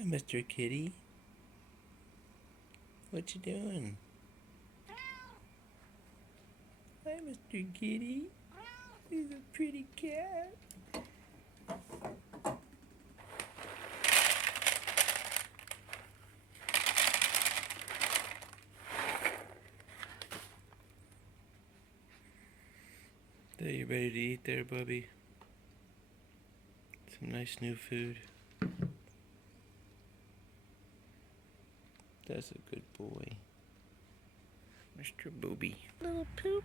Hi, Mr. Kitty. What you doing? Hi, Mr. Kitty. He's a pretty cat. Are you ready to eat there, Bubby? Some nice new food. That's a good boy. Mr. Booby. Little poop.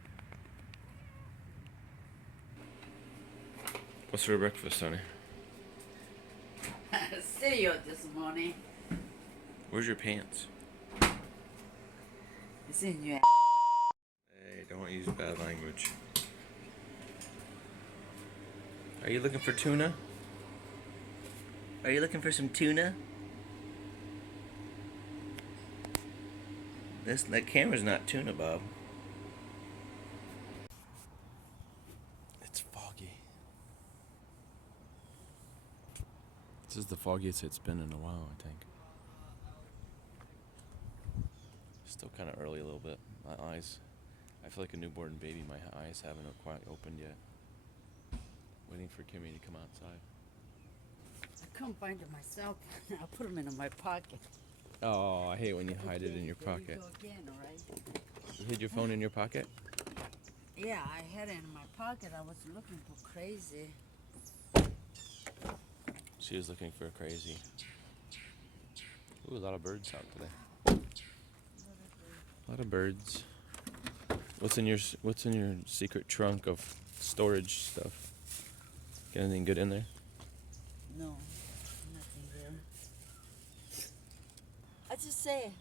What's for breakfast, honey? Cereal this morning. Where's your pants? It's in your Hey, don't use bad language. Are you looking for tuna? Are you looking for some tuna? That camera's not tuna, Bob. It's foggy. This is the foggiest it's been in a while, I think. Still kind of early a little bit. My eyes, I feel like a newborn baby. My eyes haven't quite opened yet. Waiting for Kimmy to come outside. I couldn't find it myself. I put them in my pocket. Oh, I hate when you hide it in your There you pocket. go again, all right? You hid your phone in your pocket? Yeah, I had it in my pocket. I was looking for crazy. She was looking for crazy. Ooh, a lot of birds out today. A lot of birds. What's in your secret trunk of storage stuff? Got anything good in there? No, nothing there. I just say.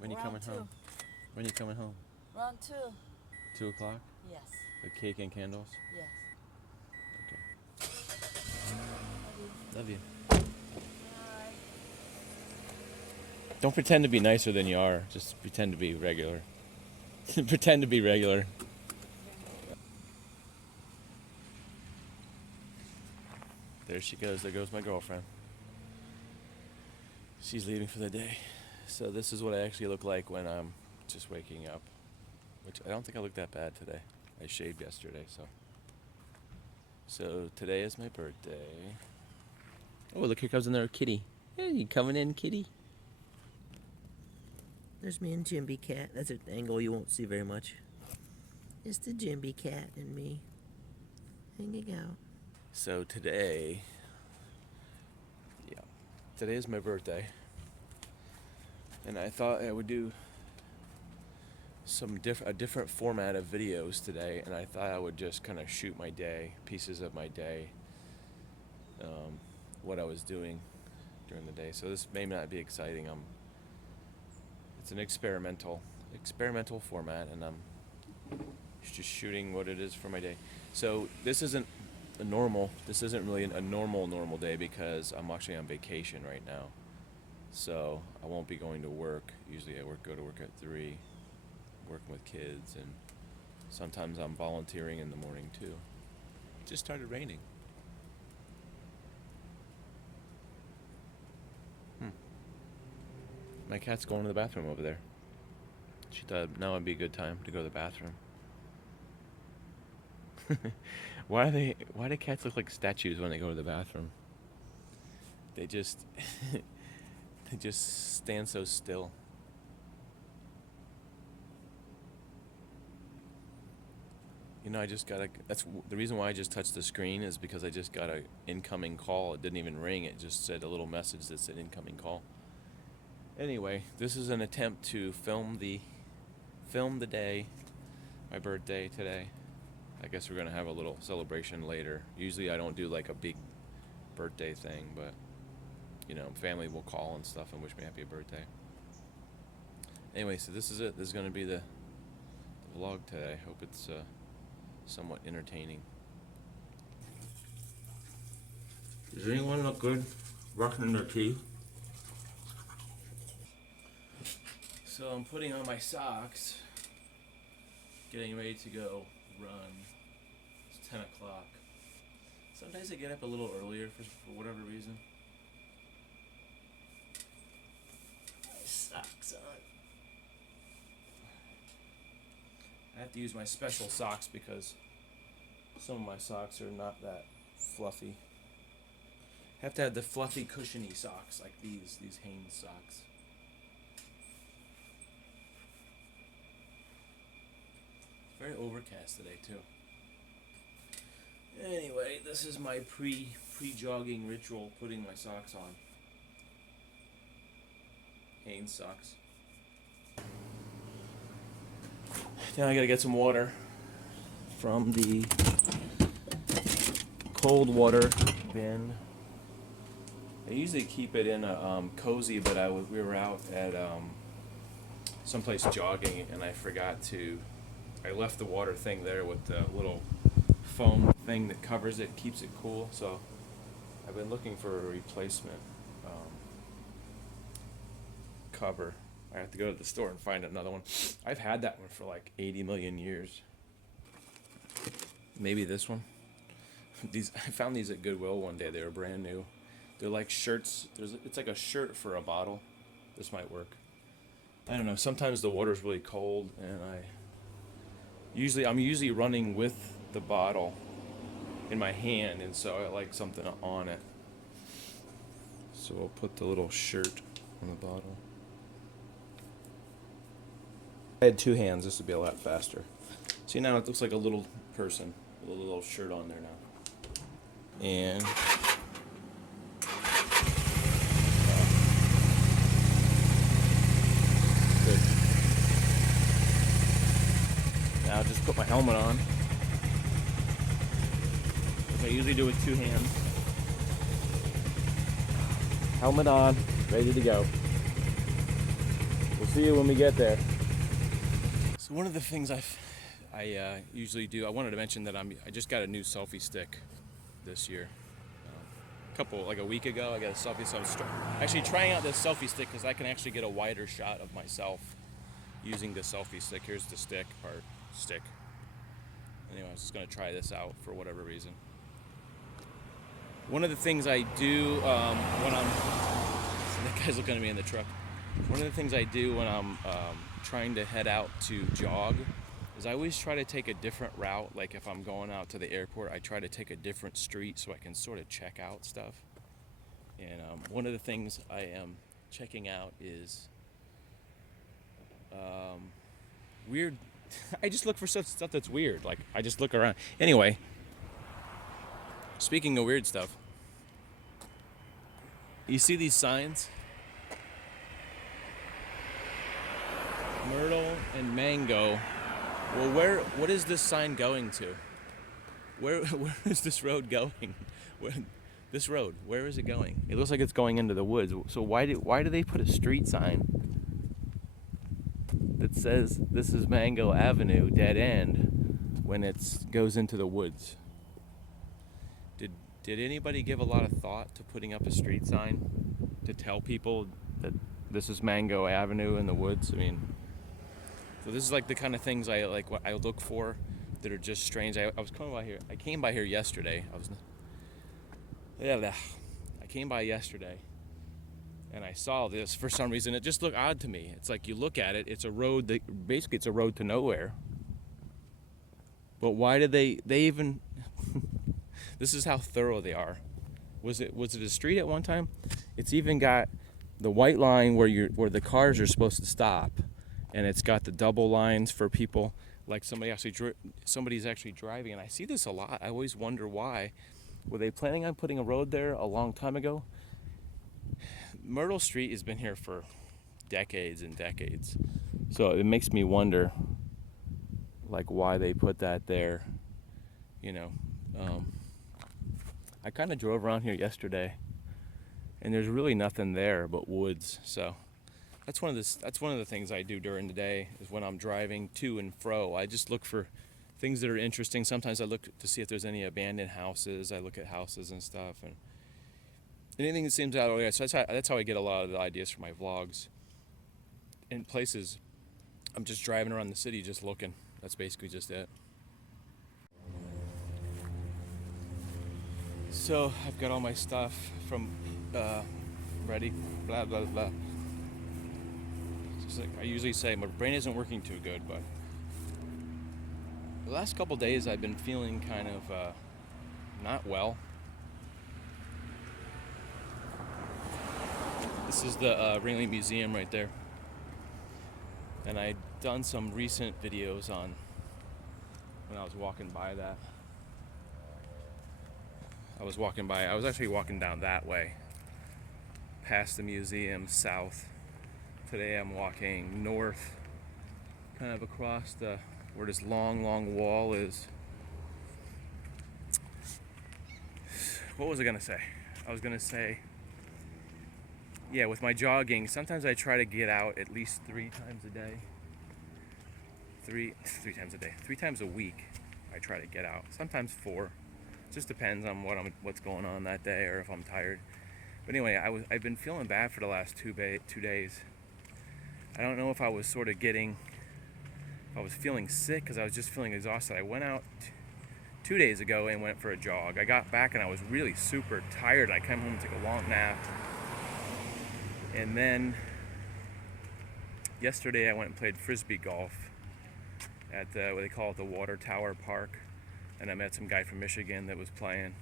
When you round coming two. home? When you coming home? Round 2. 2 o'clock? Yes. With cake and candles? Yes. Okay. Love you. Bye. Don't pretend to be nicer than you are. Just pretend to be regular. Pretend to be regular. There she goes. There goes my girlfriend. She's leaving for the day. So this is what I actually look like when I'm just waking up. Which I don't think I look that bad today. I shaved yesterday, so. So today is my birthday. Oh, look, here comes another kitty. Hey, you coming in, kitty? There's me and Jimby Cat. That's an angle you won't see very much. It's the Jimby Cat and me. Hanging out. So today, today is my birthday. And I thought I would do a different format of videos today, and I thought I would just kind of shoot my day, pieces of my day, what I was doing during the day. So this may not be exciting. It's an experimental format, and I'm just shooting what it is for my day. So this isn't really a normal day because I'm actually on vacation right now. So I won't be going to work. Usually I go to work at 3, working with kids, and sometimes I'm volunteering in the morning too. It just started raining. My cat's going to the bathroom over there. She thought now would be a good time to go to the bathroom. Why do cats look like statues when they go to the bathroom? They just they just stand so still. You know, that's the reason why I just touched the screen is because I just got an incoming call. It didn't even ring. It just said a little message that said incoming call. Anyway, this is an attempt to film the day, my birthday today. I guess we're gonna have a little celebration later. Usually I don't do like a big birthday thing, but family will call and stuff and wish me happy birthday. Anyway, so this is it. This is gonna be the vlog today. Hope it's somewhat entertaining. Does anyone look good brushing their teeth? So I'm putting on my socks, getting ready to go run. It's 10 o'clock. Sometimes I get up a little earlier for whatever reason. have to use my special socks because some of my socks are not that fluffy. Have to have the fluffy, cushiony socks like these Hanes socks. Very overcast today too. Anyway, this is my pre-jogging ritual, putting my socks on. Hanes socks. Now I gotta get some water from the cold water bin. I usually keep it in a cozy, but we were out at someplace jogging and I forgot to. I left the water thing there with the little foam thing that covers it, keeps it cool. So I've been looking for a replacement cover. I have to go to the store and find another one. I've had that one for like 80 million years. Maybe this one. I found these at Goodwill one day. They were brand new. They're like shirts. It's like a shirt for a bottle. This might work. I don't know. Sometimes the water's really cold, and I'm usually running with the bottle in my hand, and so I like something on it. So I'll put the little shirt on the bottle. I had two hands. This would be a lot faster. See, now it looks like a little person with a little shirt on there now. And good. Now I'll just put my helmet on, which I usually do with two hands. Helmet on, ready to go. We'll see you when we get there. So one of the things I usually do, I wanted to mention that I just got a new selfie stick this year. A week ago, I got a selfie. So I'm actually trying out this selfie stick because I can actually get a wider shot of myself using the selfie stick. Here's the stick. Anyway, I was just gonna try this out for whatever reason. One of the things I do when that guy's looking at me in the truck. One of the things I do when I'm trying to head out to jog is I always try to take a different route. Like if I'm going out to the airport, I try to take a different street so I can sort of check out stuff. And one of the things I am checking out is weird. I just look for stuff that's weird. Like I just look around. Anyway, speaking of weird stuff, you see these signs? Myrtle and mango. Well, what is this sign going to? Where is this road going? This road, where is it going? It looks like it's going into the woods. So why do they put a street sign that says this is Mango Avenue, dead end, when it goes into the woods? Did anybody give a lot of thought to putting up a street sign to tell people that this is Mango Avenue in the woods? I mean, so this is like the kind of things I like. What I look for that are just strange. I was coming by here. I came by here yesterday. I came by yesterday, and I saw this for some reason. It just looked odd to me. It's like you look at it. It's a road that basically it's a road to nowhere. But why did they even? This is how thorough they are. Was it a street at one time? It's even got the white line where the cars are supposed to stop. And it's got the double lines for people, like somebody's actually driving. And I see this a lot. I always wonder why. Were they planning on putting a road there a long time ago? Myrtle Street has been here for decades and decades. So it makes me wonder, like, why they put that there. You know, I kind of drove around here yesterday, and there's really nothing there but woods. So. That's one of the things I do during the day is when I'm driving to and fro. I just look for things that are interesting. Sometimes I look to see if there's any abandoned houses. I look at houses and stuff, and anything that seems out of the way. So that's how I get a lot of the ideas for my vlogs. In places, I'm just driving around the city, just looking. That's basically just it. So I've got all my stuff from ready. Blah blah blah. Like I usually say, my brain isn't working too good, but The last couple days I've been feeling kind of not well. This is the Ringling Museum right there. And I'd done some recent videos on when I was walking by that. I was actually walking down that way, past the museum, south. Today I'm walking north, kind of across where this long wall is. What was I gonna say? I was gonna say, yeah, with my jogging, sometimes I try to get out at least 3 times a day. Three times a day. 3 times a week I try to get out. Sometimes 4. Just depends on what's going on that day or if I'm tired. But anyway, I've been feeling bad for the last 2 days. I don't know if I was if I was feeling sick because I was just feeling exhausted. I went out 2 days ago and went for a jog. I got back and I was really super tired. I came home and took a long nap. And then yesterday I went and played frisbee golf at what they call it, the Water Tower Park, and I met some guy from Michigan that was playing.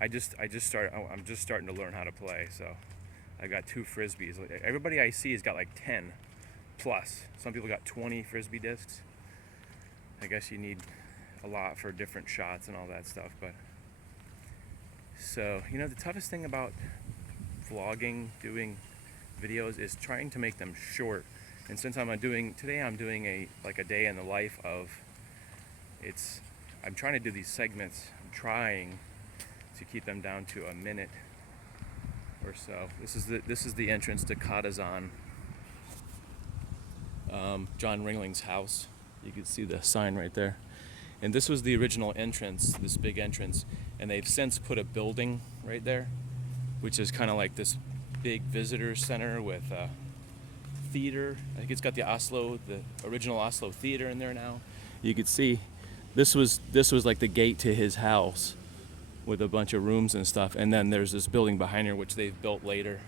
I'm just starting to learn how to play, so I got 2 frisbees. Everybody I see has got like 10 plus. Some people got 20 frisbee discs. I guess you need a lot for different shots and all that stuff, but so the toughest thing about vlogging, doing videos, is trying to make them short. And since today I'm doing a day in the life of, I'm trying to do these segments. I'm trying to keep them down to a minute or so. This is the entrance to Kadazan, John Ringling's house. You can see the sign right there. And this was the original entrance, this big entrance, and they've since put a building right there, which is kind of like this big visitor center with theater. I think it's got the original Oslo theater in there now. You could see this was like the gate to his house with a bunch of rooms and stuff, and then there's this building behind here which they've built later.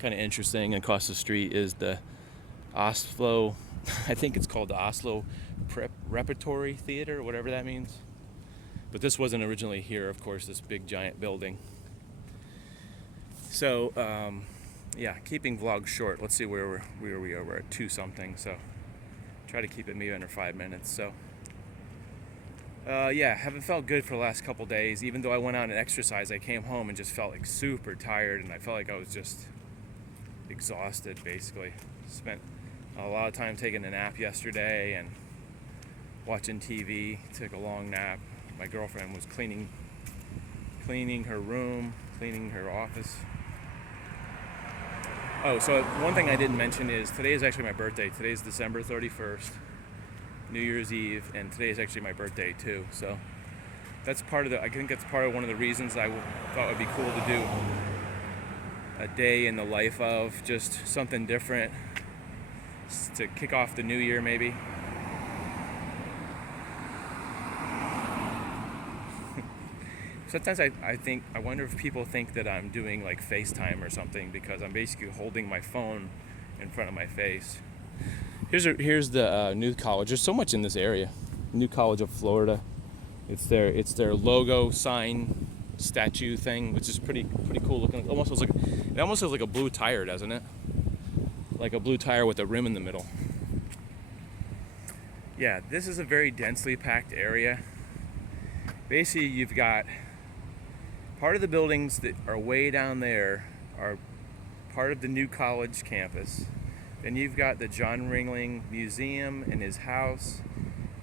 Kind of interesting. And across the street is the Oslo, I think it's called the Oslo Repertory Theater, whatever that means. But this wasn't originally here, of course, this big giant building. So yeah, keeping vlogs short. Let's see where we are. We're at 2 something, so try to keep it maybe under 5 minutes. So yeah, haven't felt good for the last couple days. Even though I went out and exercised, I came home and just felt like super tired, and I felt like I was just exhausted, basically. Spent a lot of time taking a nap yesterday and watching TV. Took a long nap. My girlfriend was cleaning her room, cleaning her office. Oh, so one thing I didn't mention is today is actually my birthday. Today is December 31st, New Year's Eve, and today is actually my birthday too. So I think that's part of one of the reasons I thought it would be cool to do a day in the life of, just something different to kick off the new year maybe. Sometimes I wonder if people think that I'm doing like FaceTime or something, because I'm basically holding my phone in front of my face. Here's the new college. There's so much in this area. New College of Florida. It's their logo sign statue thing, which is pretty cool looking. It almost looks like a blue tire, doesn't it? Like a blue tire with a rim in the middle. Yeah, this is a very densely packed area. Basically, you've got part of the buildings that are way down there are part of the new college campus. Then you've got the John Ringling Museum and his house.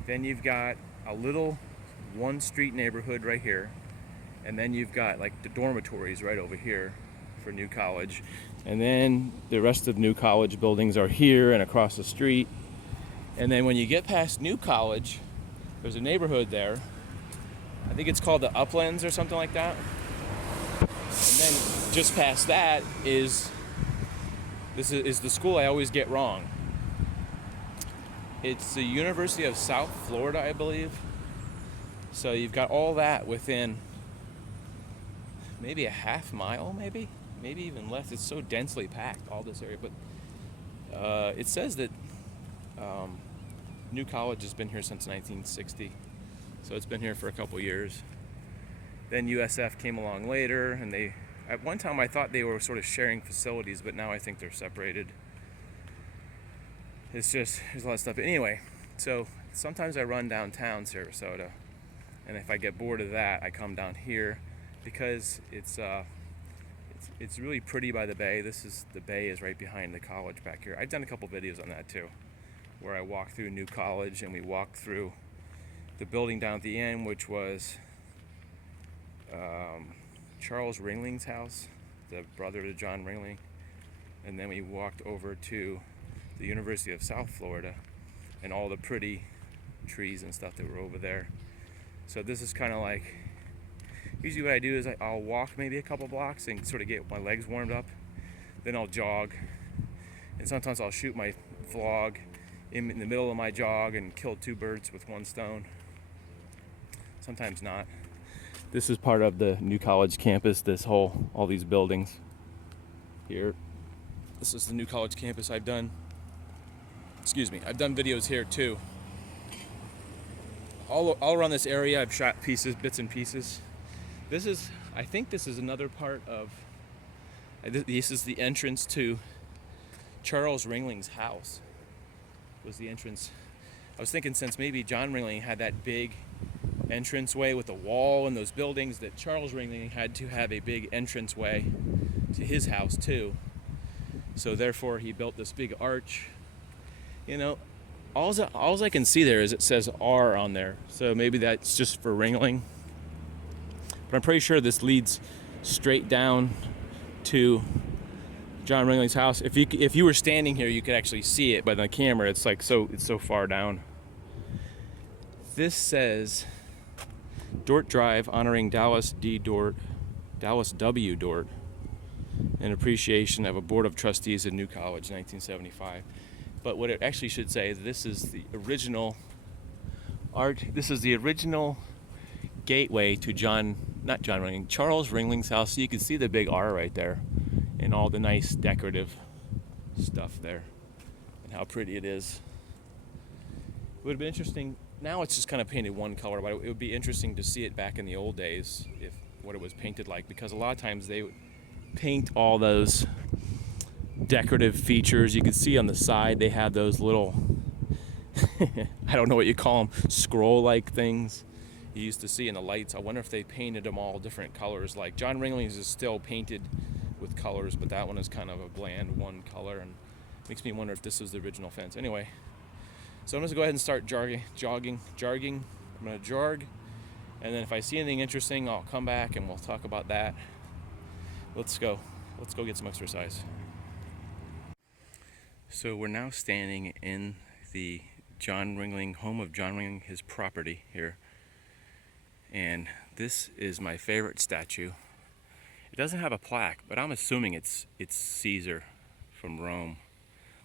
Then you've got a little one-street neighborhood right here. And then you've got like the dormitories right over here for New College. And then the rest of New College buildings are here and across the street. And then when you get past New College, there's a neighborhood there. I think it's called the Uplands or something like that. And then just past that is the school I always get wrong. It's the University of South Florida, I believe. So you've got all that within maybe a half mile, maybe even less. It's so densely packed, all this area. But it says that New College has been here since 1960, so it's been here for a couple years. Then USF came along later, and at one time I thought they were sort of sharing facilities, but now I think they're separated. It's just, there's a lot of stuff. Anyway, so sometimes I run downtown Sarasota, and if I get bored of that, I come down here because it's really pretty by the bay. The bay is right behind the college back here. I've done a couple videos on that too, where I walk through New College and we walk through the building down at the end, which was Charles Ringling's house, the brother to John Ringling, and then we walked over to the University of South Florida and all the pretty trees and stuff that were over there. So this is kind of like, usually what I do is I'll walk maybe a couple blocks and sort of get my legs warmed up, then I'll jog, and sometimes I'll shoot my vlog in the middle of my jog and kill two birds with one stone. Sometimes not. This is part of the New College campus, all these buildings here. This is the New College campus. I've done videos here too. All around this area I've shot bits and pieces. I think this is another part of, this is the entrance to Charles Ringling's house, was the entrance. I was thinking, since maybe John Ringling had that big entranceway with the wall and those buildings, that Charles Ringling had to have a big entranceway to his house too. So therefore he built this big arch. You know, all I can see there is it says R on there. So maybe that's just for Ringling. But I'm pretty sure this leads straight down to John Ringling's house. If you were standing here, you could actually see it, but on the camera it's so far down. This says Dort Drive, honoring Dallas W. Dort, in appreciation of a board of trustees at New College, 1975. But what it actually should say is this is the original gateway to Charles Ringling's house. So you can see the big R right there and all the nice decorative stuff there and how pretty it is. It would have been interesting. Now it's just kind of painted one color, but it would be interesting to see it back in the old days, what it was painted like, because a lot of times they would paint all those decorative features. You can see on the side they have those little I don't know what you call them, scroll-like things you used to see in the lights. I wonder if they painted them all different colors. Like John Ringling's is still painted with colors, but that one is kind of a bland one color, and makes me wonder if this was the original fence. Anyway, so I'm just gonna go ahead and start jogging. I'm gonna jog, and then if I see anything interesting, I'll come back and we'll talk about that. Let's go get some exercise. So we're now standing in the John Ringling, home of John Ringling, his property here. And this is my favorite statue. It doesn't have a plaque, but I'm assuming it's Caesar from Rome,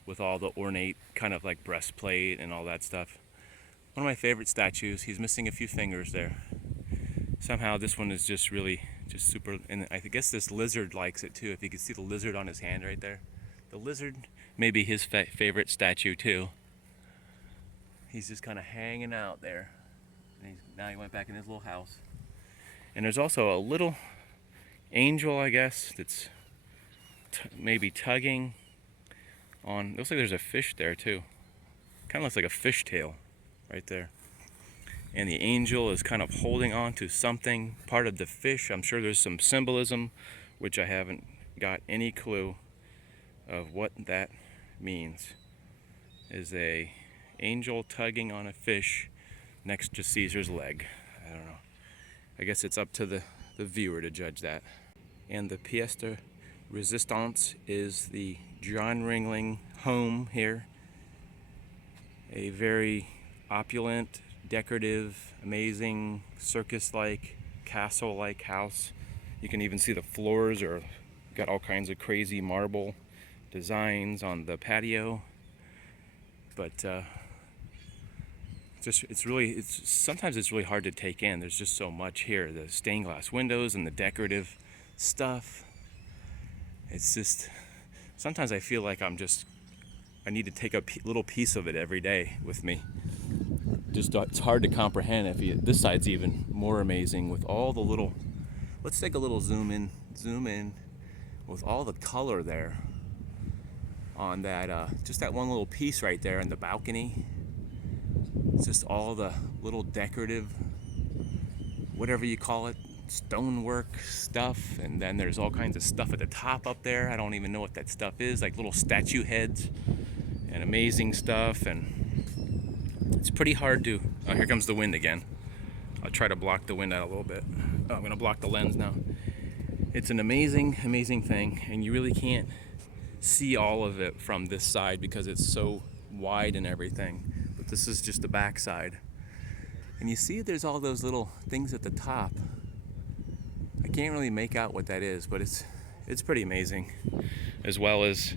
with all the ornate kind of like breastplate and all that stuff. One of my favorite statues. He's missing a few fingers there. Somehow this one is just super, and I guess this lizard likes it too. If you can see the lizard on his hand right there. The lizard may be his favorite statue too. He's just kind of hanging out there. And now he went back in his little house. And there's also a little angel, I guess, that's maybe tugging on. Looks like there's a fish there too. Kind of looks like a fish tail right there. And the angel is kind of holding on to something, part of the fish. I'm sure there's some symbolism, which I haven't got any clue of what that means. Is a angel tugging on a fish next to Caesar's leg. I don't know. I guess it's up to the viewer to judge that. And the pièce de résistance is the John Ringling home here. A very opulent, decorative, amazing, circus-like, castle-like house. You can even see the floors are got all kinds of crazy marble designs on the patio. But sometimes it's really hard to take in. There's just so much here. The stained glass windows and the decorative stuff. It's just, sometimes I feel like I'm just I need to take a little piece of it every day with me. Just it's hard to comprehend. This side's even more amazing with all the little. Let's take a little zoom in, with all the color there on that. Just that one little piece right there in the balcony. It's just all the little decorative, whatever you call it, stonework stuff, and then there's all kinds of stuff at the top up there. I don't even know what that stuff is, like little statue heads and amazing stuff. And it's pretty hard to, oh, here comes the wind again. I'll try to block the wind out a little bit. Oh, I'm gonna block the lens now. It's an amazing thing, and you really can't see all of it from this side because it's so wide and everything. But this is just the back side. And you see there's all those little things at the top. I can't really make out what that is, but it's pretty amazing. As well as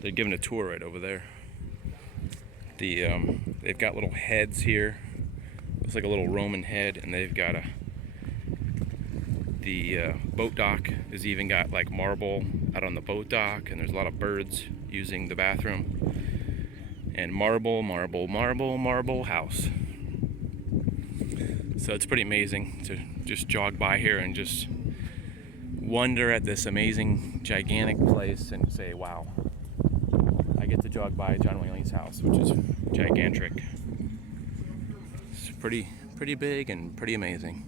they're giving a tour right over there. They've got little heads here. Looks like a little Roman head, and they've got the boat dock has even got like marble out on the boat dock, and there's a lot of birds using the bathroom. And marble house. So it's pretty amazing to just jog by here and just wonder at this amazing, gigantic place and say, wow, I get to jog by John Whaley's house, which is gigantic. It's pretty big and pretty amazing,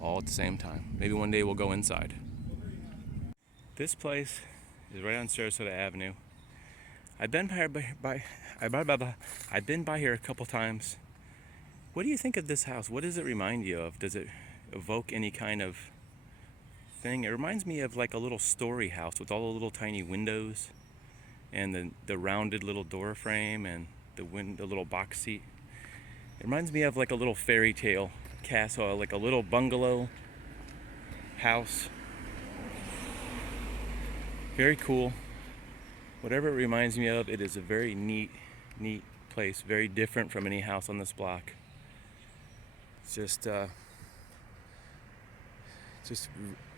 all at the same time. Maybe one day we'll go inside. This place is right on Sarasota Avenue. I've been by here a couple times. What do you think of this house? What does it remind you of? Does it evoke any kind of thing? It reminds me of like a little story house with all the little tiny windows and the rounded little door frame and the little box seat. It reminds me of like a little fairy tale castle, like a little bungalow house. Very cool. Whatever it reminds me of, it is a very neat place, very different from any house on this block. It's just I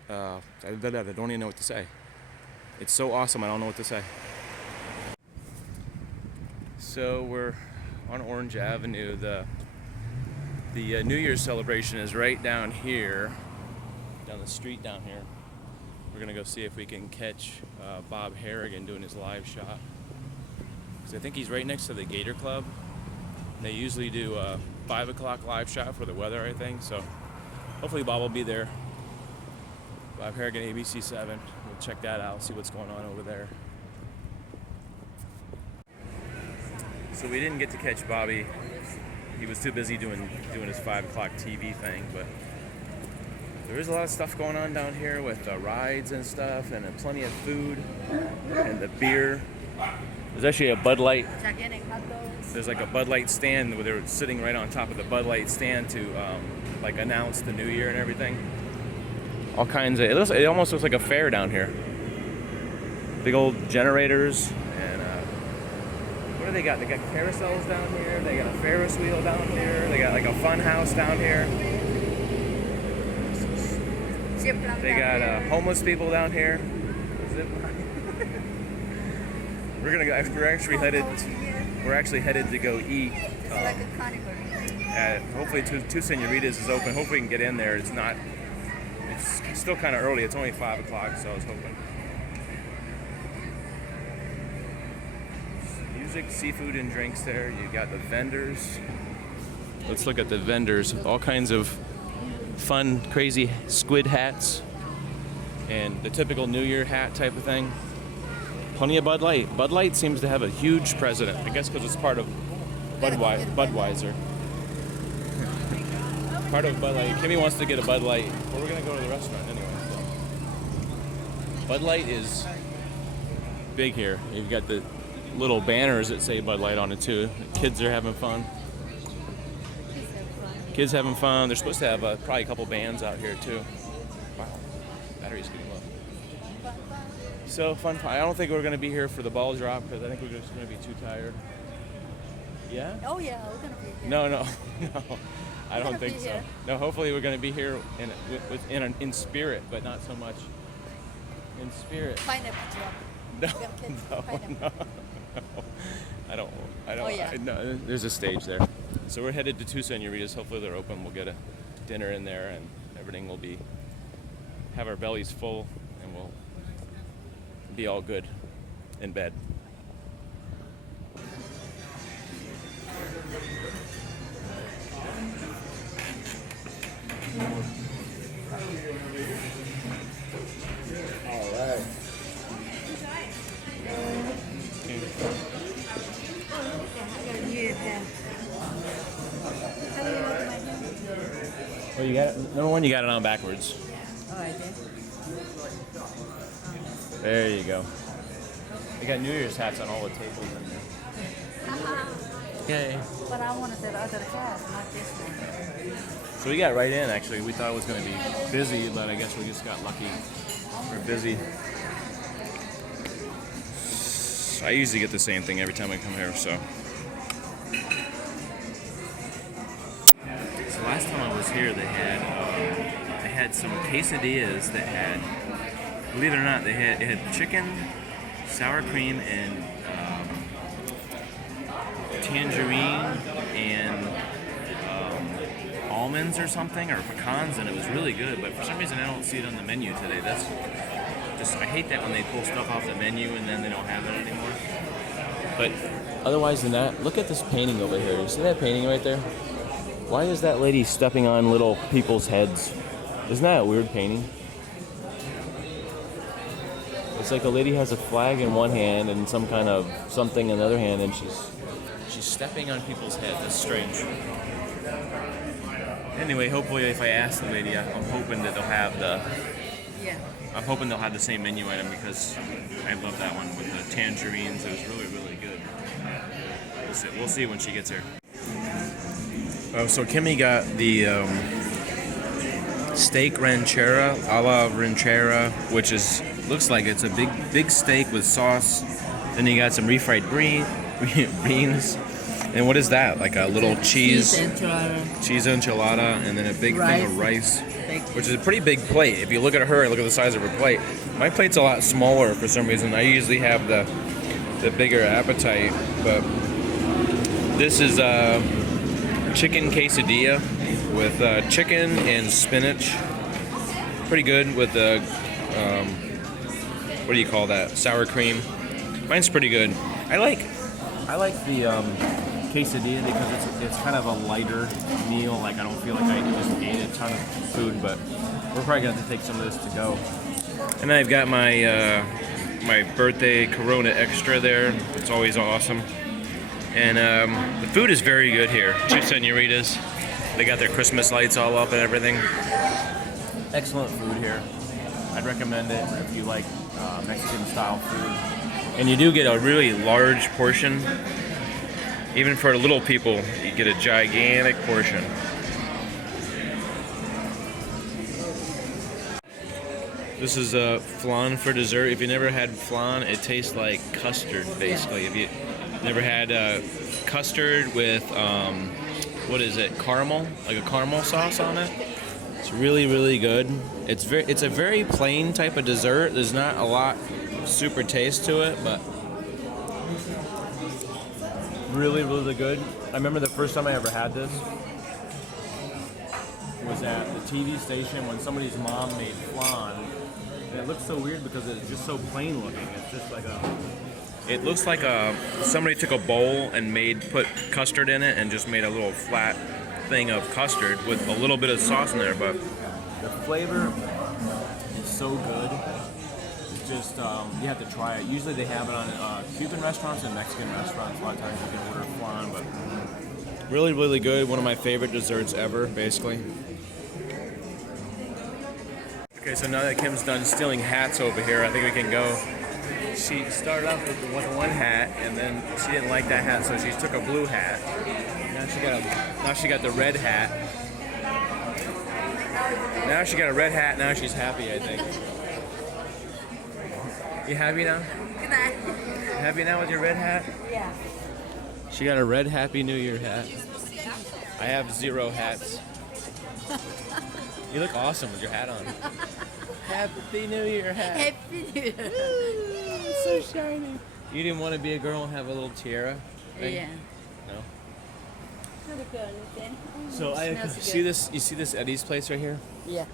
don't even know what to say. It's so awesome, I don't know what to say. So we're on Orange Avenue. The New Year's celebration is right down here, down the street down here. We're gonna go see if we can catch Bob Harrigan doing his live shot. Because I think he's right next to the Gator Club. They usually do a 5 o'clock live shot for the weather, I think. So hopefully Bob will be there. Bob Harrigan, ABC 7. We'll check that out, see what's going on over there. So we didn't get to catch Bobby. He was too busy doing his 5 o'clock TV thing, but there is a lot of stuff going on down here with rides and stuff, and plenty of food and the beer. There's actually a Bud Light. There's like a Bud Light stand where they're sitting right on top of the Bud Light stand to like announce the new year and everything. All kinds of. It almost looks like a fair down here. Big old generators and what do they got? They got carousels down here. They got a Ferris wheel down here. They got like a fun house down here. They got homeless people down here. We're actually headed to go eat. At hopefully two Senoritas is open. Hopefully we can get in there. It's still kind of early. It's only 5 o'clock, so I was hoping. Music, seafood, and drinks there. You got the vendors. Let's look at the vendors. All kinds of fun, crazy squid hats and the typical New Year hat type of thing. Plenty of Bud Light. Bud Light seems to have a huge precedent. I guess because it's part of Budweiser. Part of Bud Light. Kimmy wants to get a Bud Light. Well, we're going to go to the restaurant anyway. So. Bud Light is big here. You've got the little banners that say Bud Light on it too. The kids are having fun. Kids having fun. They're supposed to have probably a couple bands out here too. Wow, battery's getting low. So fun. I don't think we're going to be here for the ball drop because I think we're just going to be too tired. Yeah? Oh yeah, we're going to be here. No. I don't think so. No, hopefully we're going to be here in spirit, but not so much in spirit. Pineapple drop. No, Cupcakes, no, pineapple. no, I don't. Oh, yeah. No, there's a stage there. So we're headed to two senoritas. Hopefully they're open. We'll get a dinner in there, and everything will have our bellies full, and we'll be all good in bed. All right. Well, you got it. Number one, you got it on backwards. Oh, I did. There you go. They got New Year's hats on all the tables in there. Yay. But I wanted that other cat, not this one. So we got right in, actually. We thought it was going to be busy, but I guess we just got lucky. We're busy. I usually get the same thing every time I come here, so. So last time I was here, they had some quesadillas that had, believe it or not, it had chicken, sour cream, and tangerine, and almonds or something, or pecans, and it was really good. But for some reason, I don't see it on the menu today. That's just, I hate that when they pull stuff off the menu and then they don't have it anymore. But otherwise than that, look at this painting over here. You see that painting right there? Why is that lady stepping on little people's heads? Isn't that a weird painting? It's like the lady has a flag in one hand and some kind of something in the other hand, and she's stepping on people's heads. That's strange. Anyway, hopefully if I ask the lady, I'm hoping that they'll have I'm hoping they'll have the same menu item, because I love that one with the tangerines. It was really, really good. We'll see when she gets here. So Kimmy got the steak ranchera, a la ranchera, which looks like it's a big steak with sauce. Then you got some refried beans. And what is that? Like a little cheese enchilada, and then a big thing of rice, which is a pretty big plate. If you look at her and look at the size of her plate, my plate's a lot smaller for some reason. I usually have the bigger appetite, but this is a chicken quesadilla with chicken and spinach. Pretty good with the what do you call that? Sour cream. Mine's pretty good. I like the quesadilla because it's kind of a lighter meal. Like, I don't feel like I just ate a ton of food, but we're probably gonna have to take some of this to go. And then I've got my my birthday Corona Extra there. It's always awesome. And the food is very good here. Two senoritas. They got their Christmas lights all up and everything. Excellent food here. I'd recommend it if you like Mexican style food. And you do get a really large portion. Even for little people, you get a gigantic portion. This is flan for dessert. If you never had flan, it tastes like custard, basically. If you never had custard with, what is it, caramel? Like a caramel sauce on it? It's really, really good. It's a very plain type of dessert. There's not a lot super taste to it, but really, really good. I remember the first time I ever had this was at the TV station when somebody's mom made flan. And it looks so weird because it's just so plain looking. It's just like it looks like somebody took a bowl and put custard in it and just made a little flat thing of custard with a little bit of sauce in there, but the flavor is so good. It's just, you have to try it. Usually they have it on Cuban restaurants and Mexican restaurants. A lot of times you can order flan, but really, really good. One of my favorite desserts ever, basically. Okay, so now that Kim's done stealing hats over here, I think we can go. She started off with one hat, and then she didn't like that hat, so she took a blue hat. Now she got the red hat. Now she got a red hat. Now she's happy, I think. You happy now? Happy now with your red hat? Yeah. She got a red Happy New Year hat. I have 0 hats. You look awesome with your hat on. Happy New Year hat. Happy New Year. so shiny. You didn't want to be a girl and have a little tiara thing? Yeah. No. Not a girl, okay? So I Smells see good. this. You see this Eddie's place right here? Yeah.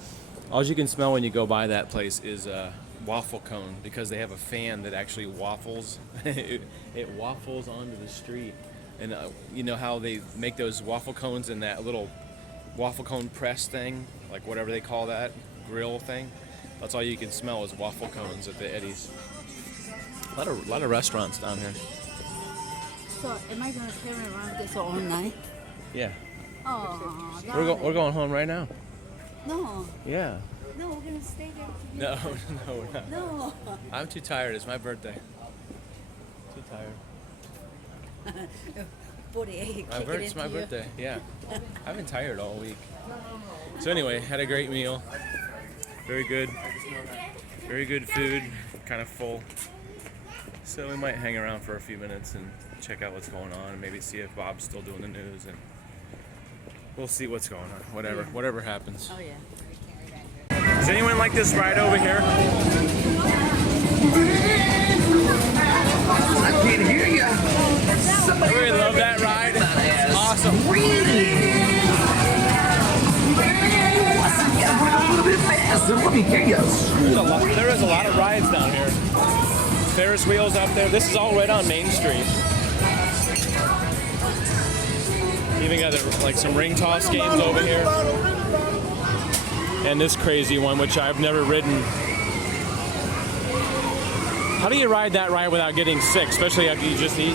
All you can smell when you go by that place is a waffle cone because they have a fan that actually waffles. it waffles onto the street, and you know how they make those waffle cones in that little waffle cone press thing, like whatever they call that grill thing. That's all you can smell is waffle cones at the Eddie's. A lot of restaurants down here. So, am I gonna carry around this all night? Yeah. Oh, We're going home right now. No, Yeah. no, we're gonna stay there. No, no, we're not. No. I'm too tired. It's my birthday. Too tired. 48. It's my birthday. Yeah. I've been tired all week. So anyway, had a great meal. Very good. Very good food. Kind of full. So we might hang around for a few minutes and check out what's going on, and maybe see if Bob's still doing the news, and we'll see what's going on. Whatever happens. Oh yeah. Does anyone like this ride over here? I can't hear you. I really love that ride. It's awesome. A little bit faster. Let me hear you. There is a lot of rides down here. Ferris wheels up there. This is all right on Main Street. Even got like some ring toss games over here. And this crazy one, which I've never ridden. How do you ride that ride without getting sick, especially after you just eat?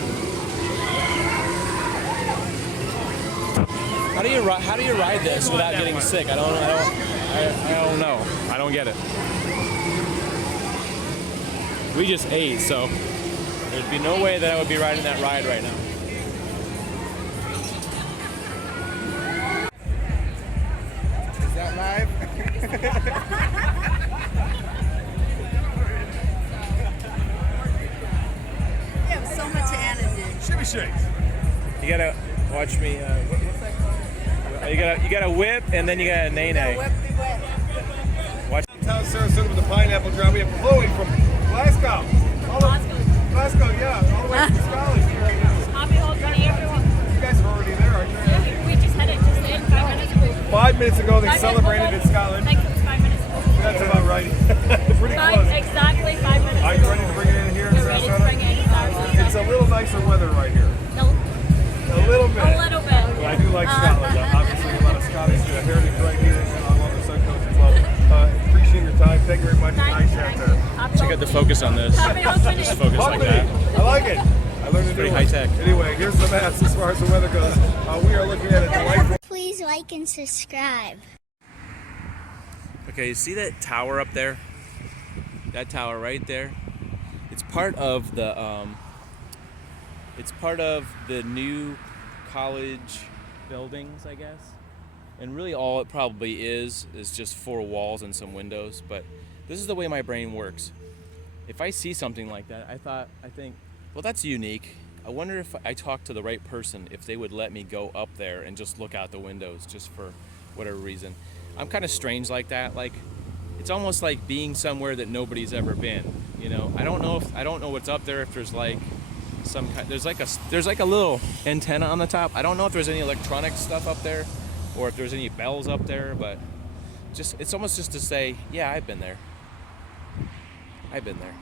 How do you ride this without getting sick? I don't know. I don't get it. We just ate, so there'd be no way that I would be riding that ride right now. Is that live? You have so much energy. Shimmy shakes. You gotta watch me. What's that called? You gotta whip, and then you gotta nay nay. Watch. Downtown Sarasota with the pineapple drive. We have Chloe from Glasgow. Glasgow, yeah. All the way from Scotland here right now. Happy holiday, everyone. You guys are already there, aren't you? We just had it just in 5 minutes ago. 5 minutes ago, they celebrated in I Scotland. think it was 5 minutes ago. That's about right. Pretty close. Exactly 5 minutes Are ago. you ready to bring it in here in We're ready to bring Sarasota? it in Sarasota. It's a little nicer weather right here. No, A little bit. a little bit. But I do like Scotland. Obviously, a lot of Scottish heritage right here along the Sun Coast as well. Appreciate your time. Thank you very much. Nice hat there. Check out the focus on this. Happy holiday. Just focus like that. I like it. I learned a pretty new one. high tech. Anyway, here's the maps as far as the weather goes. We are looking at a delightful. Please like and subscribe. Okay, you see that tower up there? That tower right there? It's part of the new college buildings, I guess. And really all it probably is just 4 walls and some windows, but this is the way my brain works. If I see something like that, I think, well, that's unique. I wonder if I talked to the right person, if they would let me go up there and just look out the windows just for whatever reason. I'm kind of strange like that. Like, it's almost like being somewhere that nobody's ever been. You know, I don't know what's up there. If there's like some kind, there's like a little antenna on the top. I don't know if there's any electronic stuff up there, or if there's any bells up there. But it's almost just to say, yeah, I've been there. I've been there.